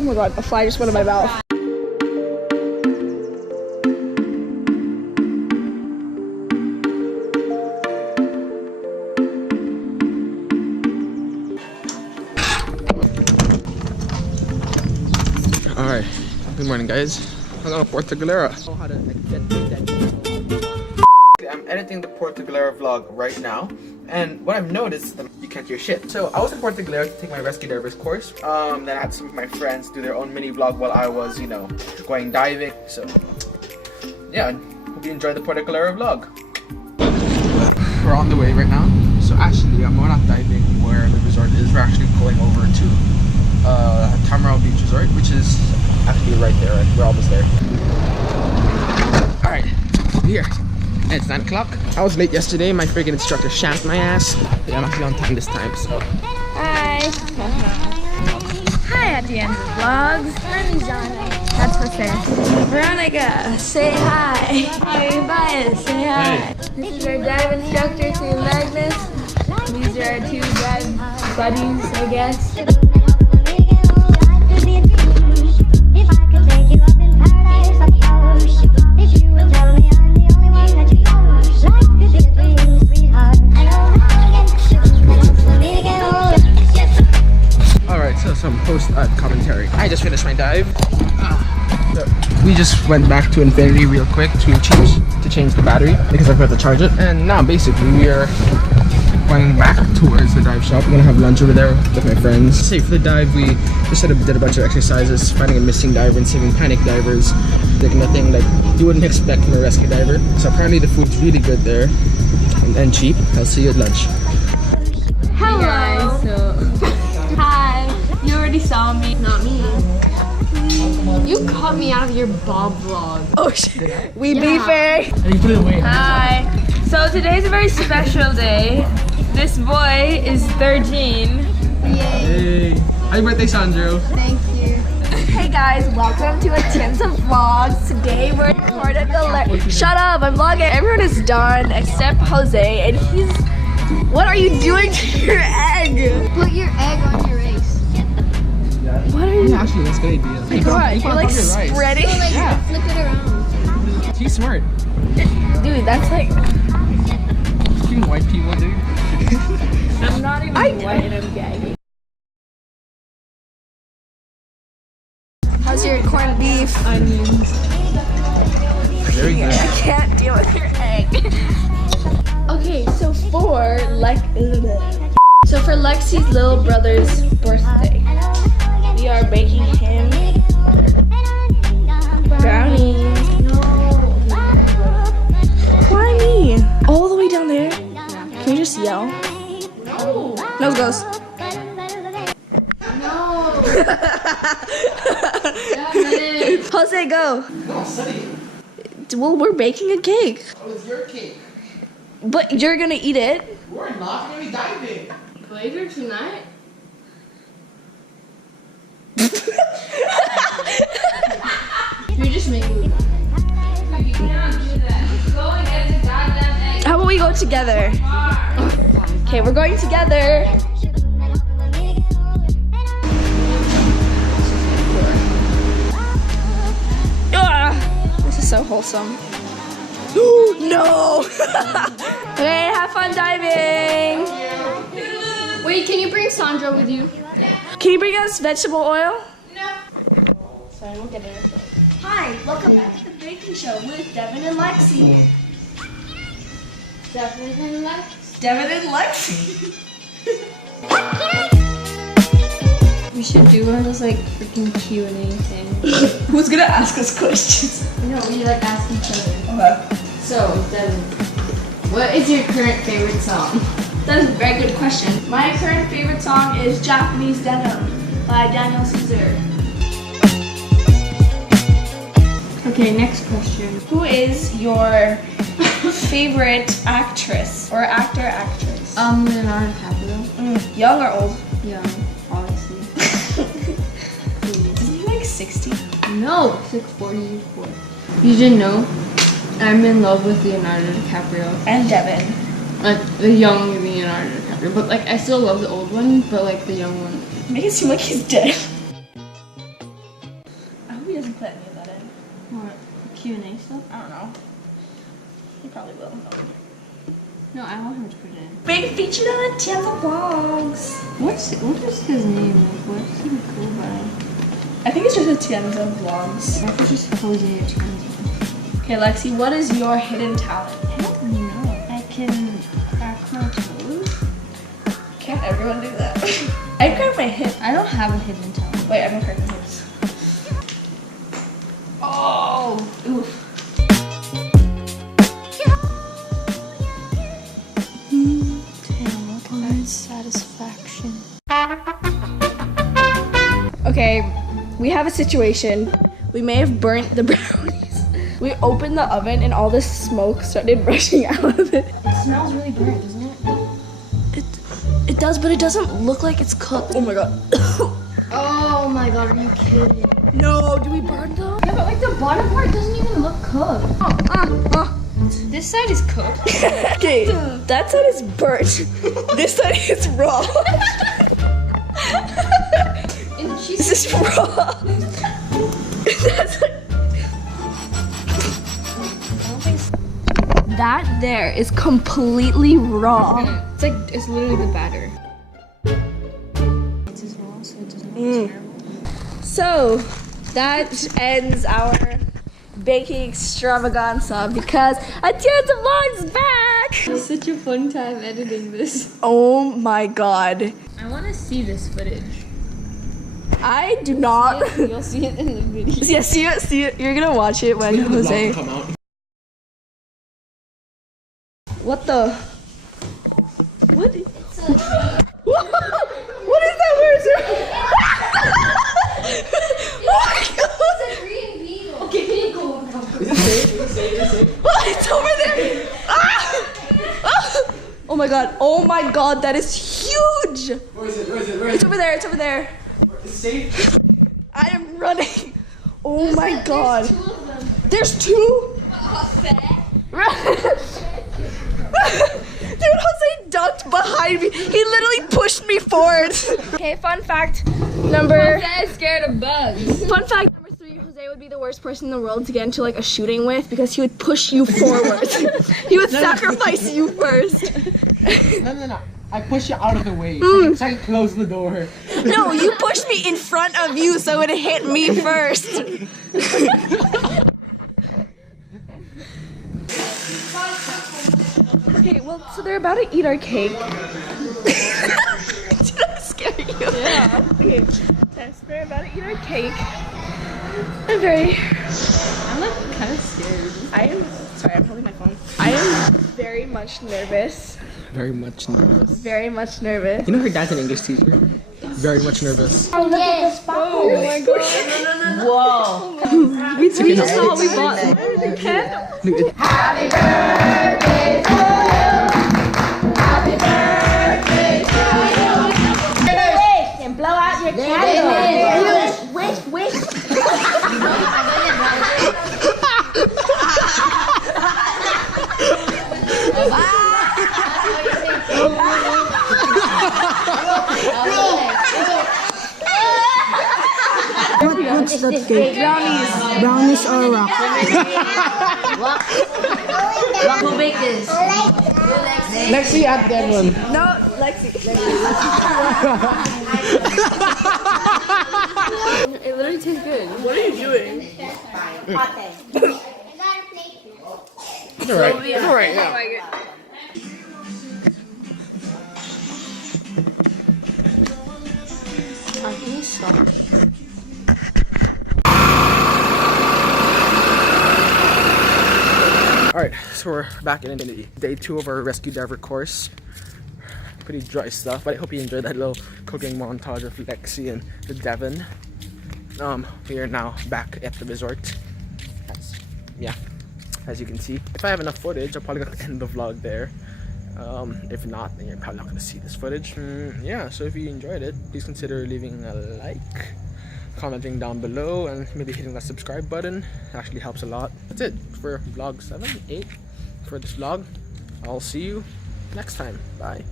Oh my god, a fly just went in my mouth. Alright, good morning guys. I'm going to Puerto Galera. I'm editing the Puerto Galera vlog right now, and what I've noticed is that you can't hear shit. So I was in Puerto Galera to take my rescue divers course. Then I had some of my friends do their own mini vlog while I was, you know, going diving. So yeah, hope you enjoy the Puerto Galera vlog. We're on the way right now. So actually, we're not diving where the resort is. We're actually going over to Tamarao Beach Resort, which is actually right there. Right? We're almost there. Alright, here. And it's 9 o'clock. I was late yesterday. My freaking instructor shanked my ass. But I'm actually on time this time, so. Hi. Hi at the end of the vlogs. I'm Izana. That's for fair. Veronica, say hi. Hi, Bias, say hi. This is our dive instructor, to Magnus. These are our 2 dive buddies, I guess. Some post commentary. I just finished my dive. So we just went back to Infinity real quick to change the battery because I forgot to charge it. And now basically we are going back towards the dive shop. We're gonna have lunch over there with my friends. So for the dive, we just did a bunch of exercises, finding a missing diver and saving panic divers. Like nothing like you wouldn't expect from a rescue diver. So apparently the food's really good there and cheap. I'll see you at lunch. Hello. Hey guys, hi. You already saw me. Not me. You cut me out of your Bob vlog. Oh shit. We beefing. You put it away. Hi. So today's a very special day. This boy is 13. Yay. Hey. Happy birthday, Sandro. Thank you. Hey guys, welcome to a Tins of Vlogs. Today we're in Puerto Galera. Shut up, I'm vlogging. Everyone is done except Jose, and he's. What are you doing to your egg? Put your egg on your rice. What are you? Actually, that's a good idea. You're like spreading. So like flip it around. He's smart. Dude, that's like. Fucking white people, dude. I'm not even white and I'm gagging. How's your corned beef? Onions. Very good. I can't deal with your egg. Okay, so for Lexi's little brother's birthday, we are baking him brownies. Why me? All the way down there? Can we just yell? No. Nose goes. No. Jose, go. No, study. Well, we're baking a cake. Oh, it's your cake. But you're gonna eat it? We're not gonna be diving. Later tonight? You're just making me. How about we go together? Okay, we're going together. This is so wholesome. No! Okay, have fun diving. Wait, can you bring Sandra with you? Can you bring us vegetable oil? No. Sorry, we'll get it. Hi, welcome back to the baking show with Devon and Lexi. Devon and Lexi. Devon and Lexi. We should do one of those like freaking Q&A things. Who's gonna ask us questions? No, we like ask each other. Okay. So, Devon, what is your current favorite song? That is a very good question. My current favorite song is Japanese Denim by Daniel Caesar. Okay, next question. Who is your favorite actress or actress? Leonardo DiCaprio. Young or old? Yeah, obviously. Isn't he like 60? No, it's like 44. You didn't know? I'm in love with Leonardo DiCaprio. And Devon. Like the young Leonardo DiCaprio. But like I still love the old one, but like the young one. Make it seem like he's dead. probably will. No, I want him to put it in. Being featured on Atienza Vlogs. What is his name? Like, what's he go by? I think it's just Atienza Vlogs. What if it's just Jose Atienza? Okay, Lexi, what is your hidden talent? I don't know. I can crack my toes. Can't everyone do that? I crack my hip. I don't have a hidden talent. Wait, I'm gonna crack my hips. Oh! Oof. Satisfaction. Okay, we have a situation. We may have burnt the brownies. We opened the oven and all this smoke started rushing out of it. It smells really burnt, doesn't it? It does, but it doesn't look like it's cooked. Oh my god. Oh my god, are you kidding? No, do we burn though? Yeah, but like the bottom part doesn't even look cooked. This side is cooked. Okay, that side is burnt. This side is raw. And This is raw. That's like... That there is completely raw. It's like, it's literally the batter. It's as raw, so it doesn't look terrible. So, that ends our baking extravaganza because Atienza Vlogs is back! It's such a fun time editing this. Oh my god. I want to see this footage. I do not. You'll see it in the video. Yeah, see it. You're gonna watch it when Jose. Come out. What the? What? What is that? Where is it? Oh my god! It's a green beetle. Okay, can you go? Is it safe? Oh, it's over there! Ah! Ah! Oh my god! Oh my god! That is huge! Where is it? It's over there! It's over there! It's safe? I am running! Oh my god! There's 2 of them. There's 2? Dude, Jose ducked behind me. He literally pushed me forward. Okay, fun fact number... Jose's scared of bugs. Fun fact number 3, Jose would be the worst person in the world to get into like a shooting with because he would push you forward. He would sacrifice you first. No. I push you out of the way. So I can close the door. No, you pushed me in front of you so it hit me first. Okay, well, so they're about to eat our cake. Did I scare you? Yeah. Okay, so they're about to eat our cake. I'm I'm like kind of scared. Sorry, I'm holding my phone. I am very much nervous. Very much nervous. Very much nervous. You know her dad's an English teacher? Very much nervous. Oh my god. Whoa. We just saw what we bought. Happy birthday to you. Happy birthday to you. Wish and blow out your candle. Wish. What's that cake? Brownies or rock? Who baked this? Lexi at Devon. No, Lexi. It literally tastes good. What are you doing? It's alright. It's alright, yeah. I think so. Alright, so we're back in Infinity. Day 2 of our rescue diver course. Pretty dry stuff, but I hope you enjoyed that little cooking montage of Lexi and the Devon. We are now back at the resort. As you can see. If I have enough footage, I'll probably end the vlog there. If not, then you're probably not going to see this footage. So if you enjoyed it, please consider leaving a like, commenting down below, and maybe hitting that subscribe button. It actually helps a lot. That's it for vlog 7, 8 for this vlog. I'll see you next time. Bye.